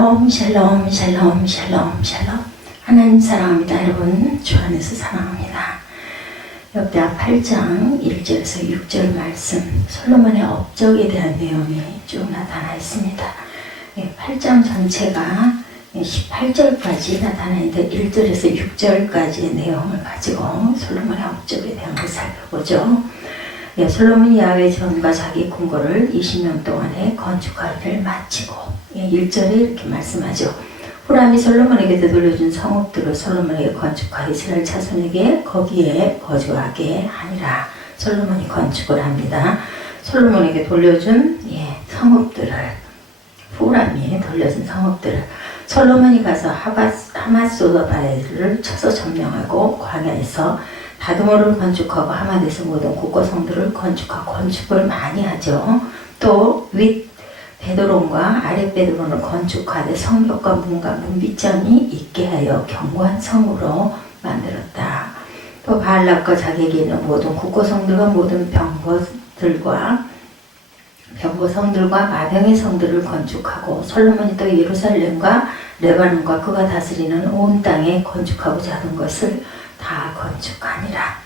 샬롬 샬롬 샬롬 샬롬. 하나님 사랑합니다. 여러분 주 안에서 사랑합니다. 역대하 8장 1절에서 6절 말씀, 솔로몬의 업적에 대한 내용이 쭉 나타나 있습니다. 8장 전체가 18절까지 나타나 있는데 1절에서 6절까지의 내용을 가지고 솔로몬의 업적에 대한 것을 살펴보죠. 솔로몬이 야훼 전과 자기 궁궐을 20년 동안에 건축하기를 마치고 1절에 이렇게 말씀하죠. 후람이 솔로몬에게 되돌려준 성읍들을 솔로몬에게 건축하여 이스라엘 자손에게 거기에 거주하게 하니라. 솔로몬이 건축을 합니다. 솔로몬에게 돌려준 성읍들을, 후람이 돌려준 성읍들을 솔로몬이 가서 하맛소더바를 쳐서 점령하고 광야에서 다드모를 건축하고 하맛에서 모든 국고성들을 건축하고 건축을 많이 하죠. 또 윗 베드론과 아랫 베드론을 건축하되 성벽과 문과 문빗장이 있게 하여 견고한 성으로 만들었다. 또 바알락과 자기에게 있는 모든 국고성들과 모든 병거성들과 마병의 성들을 건축하고 솔로몬이 또 예루살렘과 레바논과 그가 다스리는 온 땅에 건축하고자 하는 것을 다 건축하니라.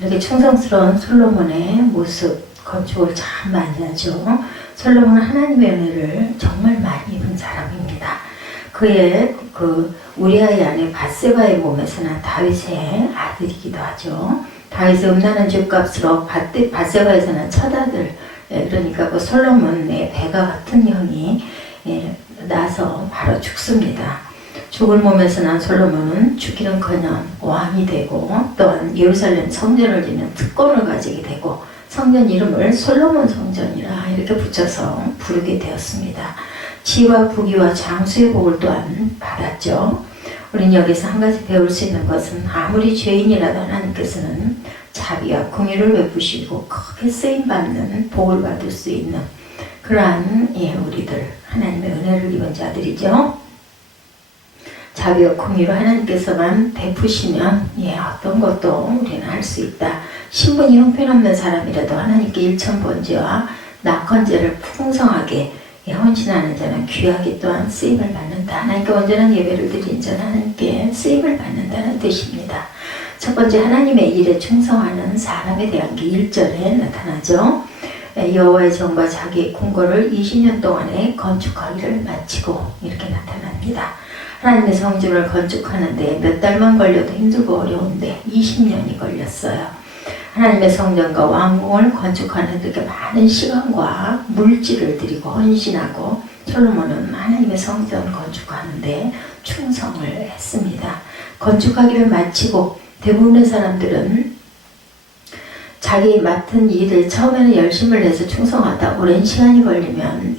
이렇게 충성스러운 솔로몬의 모습, 건축을 참 많이 하죠. 솔로몬은 하나님의 은혜를 정말 많이 입은 사람입니다. 그의 우리아의 아내 밧세바의 몸에서 난 다윗의 아들이기도 하죠. 다윗의 음란한 죄값으로 밧세바에서 난 첫아들, 그러니까 솔로몬의 배가 같은 형이 나서 바로 죽습니다. 죽을 몸에서 난 솔로몬은 죽기는커녕 왕이 되고 또한 예루살렘 성전을 짓는 특권을 가지게 되고 성전 이름을 솔로몬 성전이라 이렇게 붙여서 부르게 되었습니다. 지와 부귀와 장수의 복을 또한 받았죠. 우리는 여기서 한 가지 배울 수 있는 것은 아무리 죄인이라도 하나님께서는 자비와 긍휼을 베푸시고 크게 쓰임받는 복을 받을 수 있는 그러한 우리들 하나님의 은혜를 입은 자들이죠. 자비와 긍휼을 하나님께서만 베푸시면 어떤 것도 우리는 할 수 있다. 신분이 형편없는 사람이라도 하나님께 일천번제와 낙헌제를 풍성하게 헌신하는 자는 귀하게 또한 쓰임을 받는다. 하나님께 온전한 예배를 드린 자는 하나님께 쓰임을 받는다는 뜻입니다. 첫 번째, 하나님의 일에 충성하는 사람에 대한 게 1절에 나타나죠. 여호와의 전과 자기의 궁궐을 20년 동안에 건축하기를 마치고 이렇게 나타납니다. 하나님의 성전을 건축하는데 몇 달만 걸려도 힘들고 어려운데 20년이 걸렸어요. 하나님의 성전과 왕궁을 건축하는 데 많은 시간과 물질을 들이고 헌신하고 솔로몬은 하나님의 성전 건축하는데 충성을 했습니다. 건축하기를 마치고 대부분의 사람들은 자기 맡은 일을 처음에는 열심을 내서 충성하다 오랜 시간이 걸리면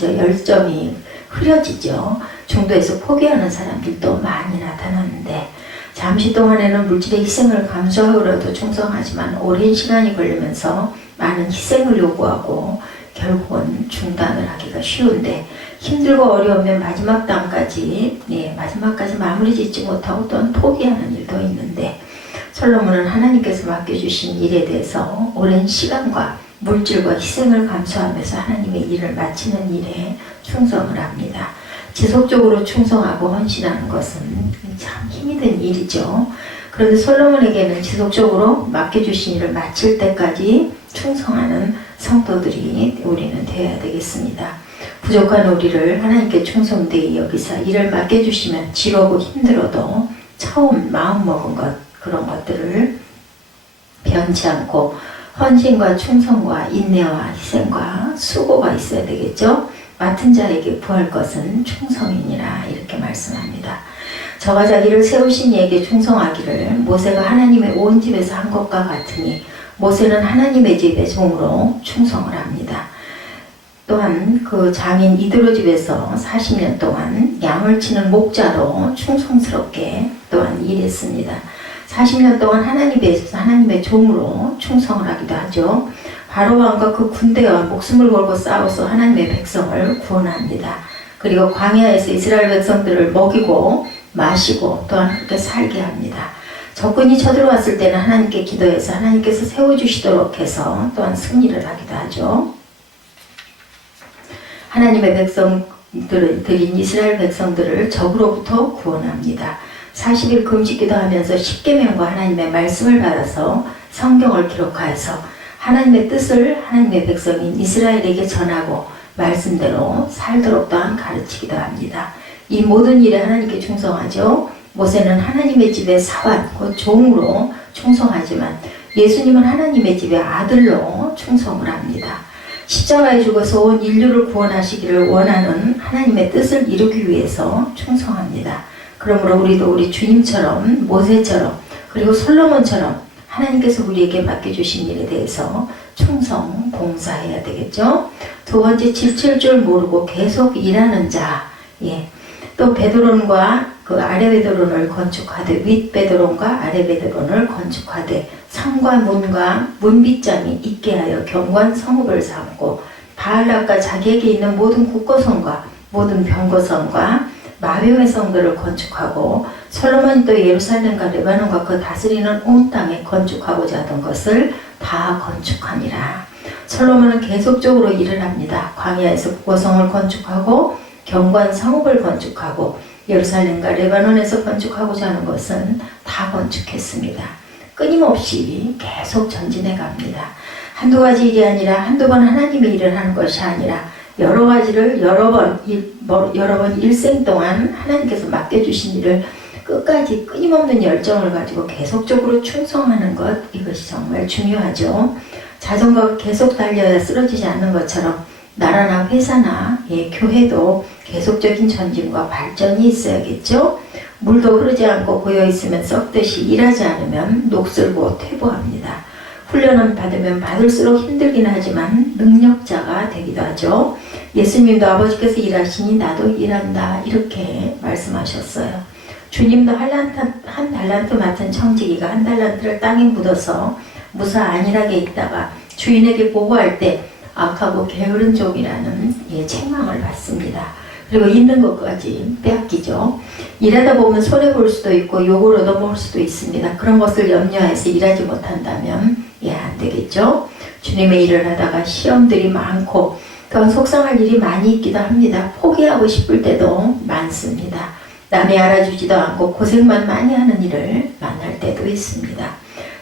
열정이 흐려지죠. 중도에서 포기하는 사람들도 많이 나타나는데 잠시 동안에는 물질의 희생을 감수하고라도 충성하지만 오랜 시간이 걸리면서 많은 희생을 요구하고 결국은 중단을 하기가 쉬운데 힘들고 어려우면 마지막까지 마무리 짓지 못하고 또한 포기하는 일도 있는데 솔로몬은 하나님께서 맡겨주신 일에 대해서 오랜 시간과 물질과 희생을 감수하면서 하나님의 일을 마치는 일에 충성을 합니다. 지속적으로 충성하고 헌신하는 것은 참 힘이 든 일이죠. 그런데 솔로몬에게는 지속적으로 맡겨주신 일을 마칠 때까지 충성하는 성도들이 우리는 되어야 되겠습니다. 부족한 우리를 하나님께 충성되이 여기사 일을 맡겨주시면 지루하고 힘들어도 처음 마음먹은 그런 것들을 변치 않고 헌신과 충성과 인내와 희생과 수고가 있어야 되겠죠. 맡은 자에게 구할 것은 충성이니라 이렇게 말씀합니다. 저가 자기를 세우신 이에게 충성하기를 모세가 하나님의 온 집에서 한 것과 같으니 모세는 하나님의 집의 종으로 충성을 합니다. 또한 그 장인 이드로 집에서 40년 동안 양을 치는 목자로 충성스럽게 또한 일했습니다. 40년 동안 하나님에 있어서 하나님의 종으로 충성을 하기도 하죠. 바로 왕과 그 군대와 목숨을 걸고 싸워서 하나님의 백성을 구원합니다. 그리고 광야에서 이스라엘 백성들을 먹이고 마시고 또한 그렇게 살게 합니다. 적군이 쳐들어왔을 때는 하나님께 기도해서 하나님께서 세워주시도록 해서 또한 승리를 하기도 하죠. 하나님의 백성 드린 이스라엘 백성들을 적으로부터 구원합니다. 40일 금식기도 하면서 십계명과 하나님의 말씀을 받아서 성경을 기록하여서 하나님의 뜻을 하나님의 백성인 이스라엘에게 전하고 말씀대로 살도록 또한 가르치기도 합니다. 이 모든 일에 하나님께 충성하죠. 모세는 하나님의 집의 사환, 곧 종으로 충성하지만 예수님은 하나님의 집의 아들로 충성을 합니다. 십자가에 죽어서 온 인류를 구원하시기를 원하는 하나님의 뜻을 이루기 위해서 충성합니다. 그러므로 우리도 우리 주님처럼, 모세처럼, 그리고 솔로몬처럼 하나님께서 우리에게 맡겨주신 일에 대해서 충성, 봉사해야 되겠죠. 두 번째, 지칠 줄 모르고 계속 일하는 자. 또 베드론과 그 아래 베드론을 건축하되, 윗 베드론과 아래 베드론을 건축하되, 성과 문과 문빗장이 있게 하여 경관 성읍을 삼고, 바알락과 자기에게 있는 모든 국고성과 모든 병거성과 마병의 성들을 건축하고, 솔로몬이 또 예루살렘과 레바논과 그 다스리는 온 땅에 건축하고자 하던 것을 다 건축하니라. 솔로몬은 계속적으로 일을 합니다. 광야에서 국고성을 건축하고 경관 성읍을 건축하고 예루살렘과 레바논에서 건축하고자 하는 것은 다 건축했습니다. 끊임없이 계속 전진해 갑니다. 한두 가지 일이 아니라 한두 번 하나님의 일을 하는 것이 아니라 여러 가지를 여러 번 일생 동안 하나님께서 맡겨주신 일을 끝까지 끊임없는 열정을 가지고 계속적으로 충성하는 것, 이것이 정말 중요하죠. 자전거가 계속 달려야 쓰러지지 않는 것처럼 나라나 회사나 교회도 계속적인 전진과 발전이 있어야겠죠. 물도 흐르지 않고 고여있으면 썩듯이 일하지 않으면 녹슬고 퇴보합니다. 훈련은 받으면 받을수록 힘들긴 하지만 능력자가 되기도 하죠. 예수님도 아버지께서 일하시니 나도 일한다, 이렇게 말씀하셨어요. 주님도 한 달란트 맡은 청지기가 한 달란트를 땅에 묻어서 무사 안일하게 있다가 주인에게 보고할 때 악하고 게으른 종이라는 책망을 받습니다. 그리고 있는 것까지 빼앗기죠. 일하다 보면 손해볼 수도 있고 욕을 얻어먹을 수도 있습니다. 그런 것을 염려해서 일하지 못한다면 안 되겠죠. 주님의 일을 하다가 시험들이 많고 또한 속상할 일이 많이 있기도 합니다. 포기하고 싶을 때도 많습니다. 남이 알아주지도 않고 고생만 많이 하는 일을 만날 때도 있습니다.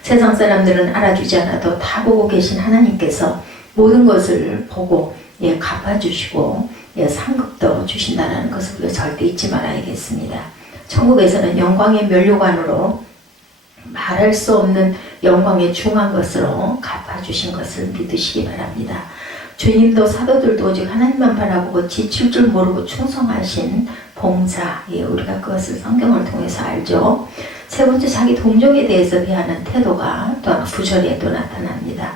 세상 사람들은 알아주지 않아도 다 보고 계신 하나님께서 모든 것을 보고 갚아주시고 상급도 주신다는 것을 우리가 절대 잊지 말아야겠습니다. 천국에서는 영광의 면류관으로 말할 수 없는 영광의 중한 것으로 갚아주신 것을 믿으시기 바랍니다. 주님도 사도들도 오직 하나님만 바라보고 지칠 줄 모르고 충성하신 봉사, 우리가 그것을 성경을 통해서 알죠. 세 번째, 자기 동족에 대해서 대하는 태도가 또한 9절에 또 나타납니다.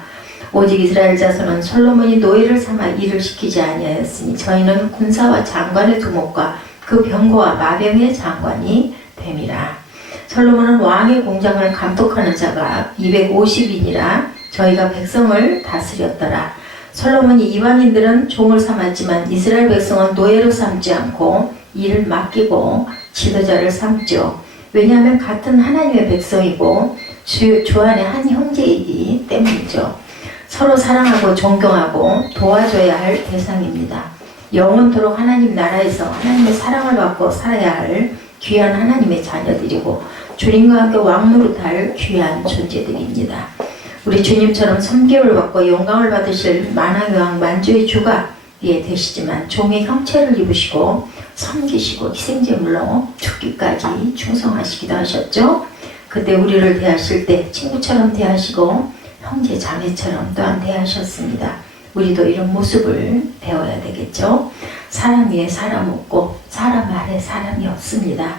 오직 이스라엘 자손은 솔로몬이 노예를 삼아 일을 시키지 아니하였으니 저희는 군사와 장관의 두목과 그 병거와 마병의 장관이 됨이라. 솔로몬은 왕의 공장을 감독하는 자가 250인이라 저희가 백성을 다스렸더라. 솔로몬이 이방인들은 종을 삼았지만 이스라엘 백성은 노예로 삼지 않고 일을 맡기고 지도자를 삼죠. 왜냐하면 같은 하나님의 백성이고 주 안에 한 형제이기 때문이죠. 서로 사랑하고 존경하고 도와줘야 할 대상입니다. 영원토록 하나님 나라에서 하나님의 사랑을 받고 살아야 할 귀한 하나님의 자녀들이고 주님과 함께 왕노릇할 귀한 존재들입니다. 우리 주님처럼 섬김을 받고 영광을 받으실 만왕의 왕 만주의 주가 되시지만 종의 형체를 입으시고 섬기시고 희생제물로 죽기까지 충성하시기도 하셨죠. 그때 우리를 대하실 때 친구처럼 대하시고 형제 자매처럼 또한 대하셨습니다. 우리도 이런 모습을 배워야 되겠죠. 사람 위에 사람 없고 사람 아래 사람이 없습니다.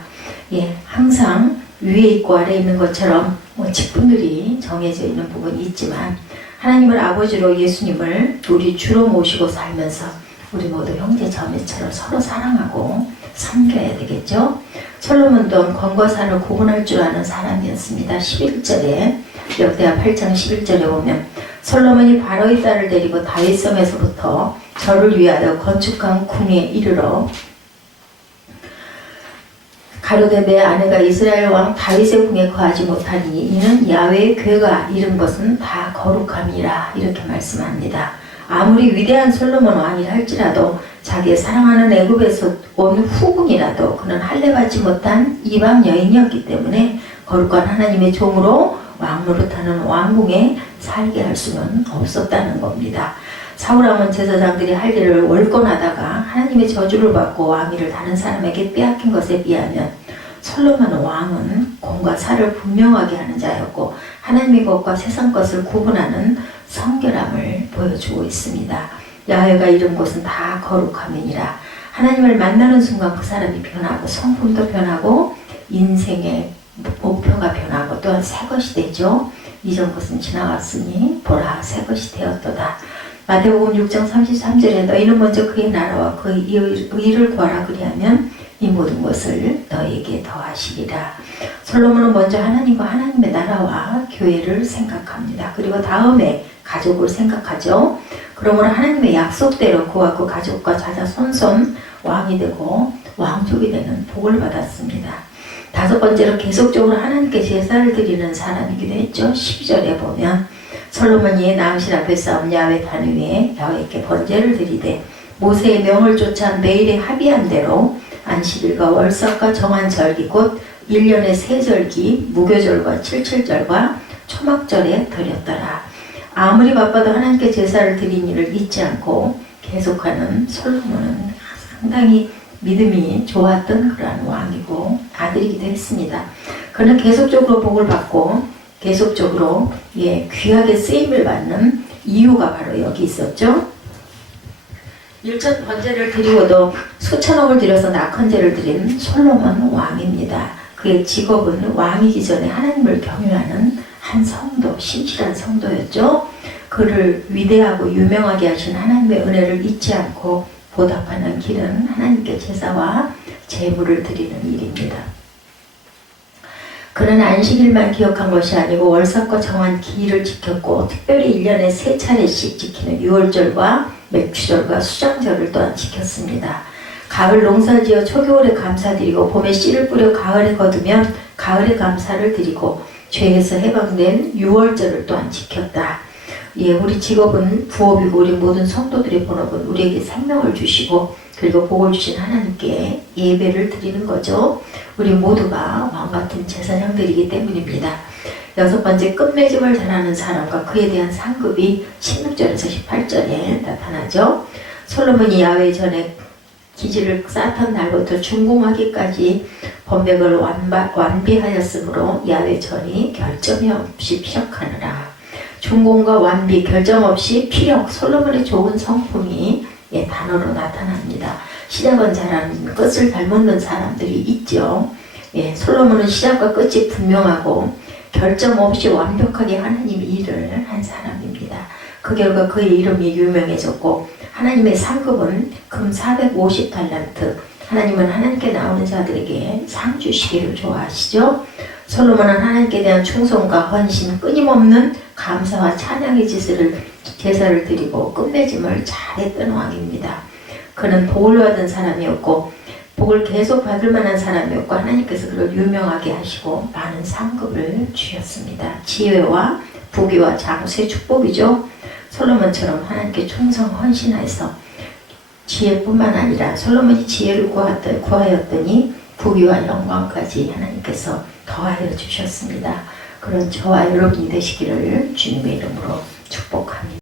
항상 위에 있고 아래에 있는 것처럼 직분들이 정해져 있는 부분이 있지만 하나님을 아버지로 예수님을 우리 주로 모시고 살면서 우리 모두 형제 자매처럼 서로 사랑하고 섬겨야 되겠죠. 솔로몬 또한 권과 산을 구분할 줄 아는 사람이었습니다. 11절에 역대하 8장 11절에 보면 솔로몬이 바로의 딸을 데리고 다윗성에서부터 저를 위하여 건축한 궁에 이르러 가로되 내 아내가 이스라엘 왕 다윗의 궁에 거하지 못하니 이는 야훼의 궤가 이른 것은 다 거룩함이라 이렇게 말씀합니다. 아무리 위대한 솔로몬 왕이라 할지라도 자기의 사랑하는 애굽에서 온 후궁이라도 그는 할례받지 못한 이방 여인이었기 때문에 거룩한 하나님의 종으로 왕 노릇하는 왕궁에 살게 할 수는 없었다는 겁니다. 사울왕은 제사장들이 할 일을 월권하다가 하나님의 저주를 받고 왕위를 다른 사람에게 빼앗긴 것에 비하면 솔로몬 왕은 공과 사를 분명하게 하는 자였고 하나님의 것과 세상 것을 구분하는 성결함을 보여주고 있습니다. 야훼가 이룬 것은 다 거룩함이니라. 하나님을 만나는 순간 그 사람이 변하고 성품도 변하고 인생의 목표가 변하고 또한 새 것이 되죠. 이전 것은 지나갔으니 보라 새 것이 되었도다. 마태복음 6장 33절에 너희는 먼저 그의 나라와 그의 의를 구하라 그리하면 이 모든 것을 너에게 더하시리라. 솔로몬은 먼저 하나님과 하나님의 나라와 교회를 생각합니다. 그리고 다음에 가족을 생각하죠. 그러므로 하나님의 약속대로 그와 그 가족과 자자손손 왕이 되고 왕족이 되는 복을 받았습니다. 다섯 번째로 계속적으로 하나님께 제사를 드리는 사람이기도 했죠. 12절에 보면 솔로몬이 나음실 앞에 싸운 야훼 단 위에 야훼께 번제를 드리되 모세의 명을 쫓아 매일에 합의한 대로 안식일과 월삭과 정한 절기 곧 1년의 세 절기 무교절과 칠칠절과 초막절에 드렸더라. 아무리 바빠도 하나님께 제사를 드린 일을 잊지 않고 계속하는 솔로몬은 상당히 믿음이 좋았던 그러한 왕이고 아들이기도 했습니다. 그는 계속적으로 복을 받고 계속적으로 귀하게 쓰임을 받는 이유가 바로 여기 있었죠. 일천 번제를 드리고도 수천억을 들여서 낙헌제를 드린 솔로몬 왕입니다. 그의 직업은 왕이기 전에 하나님을 경유하는 한 성도, 신실한 성도였죠. 그를 위대하고 유명하게 하신 하나님의 은혜를 잊지 않고 보답하는 길은 하나님께 제사와 제물을 드리는 일입니다. 그는 안식일만 기억한 것이 아니고 월삭과 정한 기일을 지켰고 특별히 1년에 3차례씩 지키는 유월절과 맥주절과 수장절을 또한 지켰습니다. 가을 농사지어 초겨울에 감사드리고 봄에 씨를 뿌려 가을에 거두면 가을에 감사를 드리고 죄에서 해방된 유월절을 또한 지켰다. 우리 직업은 부업이고 우리 모든 성도들의 본업은 우리에게 생명을 주시고 그리고 복을 주신 하나님께 예배를 드리는 거죠. 우리 모두가 왕같은 제사장들이기 때문입니다. 여섯 번째, 끝맺음을 잘하는 사람과 그에 대한 상급이 16절에서 18절에 나타나죠. 솔로몬이 야훼 전에 기지를 쌓던 날부터 준공하기까지 범백을 완비하였으므로 야훼 전이 결점이 없이 피력하느라. 준공과 완비, 결점 없이 피력, 솔로몬의 좋은 성품이 단어로 나타납니다. 시작은 잘하는 끝을 잘 묻는 사람들이 있죠. 솔로몬은 시작과 끝이 분명하고 결점 없이 완벽하게 하나님의 일을 한 사람입니다. 그 결과 그의 이름이 유명해졌고 하나님의 상급은 금 450달란트, 하나님은 하나님께 나오는 자들에게 상 주시기를 좋아하시죠. 솔로몬은 하나님께 대한 충성과 헌신, 끊임없는 감사와 찬양의 제사를 드리고 끝맺음을 잘했던 왕입니다. 그는 복을 받은 사람이었고 복을 계속 받을 만한 사람이었고 하나님께서 그를 유명하게 하시고 많은 상급을 주셨습니다. 지혜와 부귀와 장수의 축복이죠. 솔로몬처럼 하나님께 충성 헌신해서 지혜뿐만 아니라 솔로몬이 지혜를 구하였더니 부귀와 영광까지 하나님께서 더하여 주셨습니다. 그런 저와 여러분이 되시기를 주님의 이름으로 축복합니다.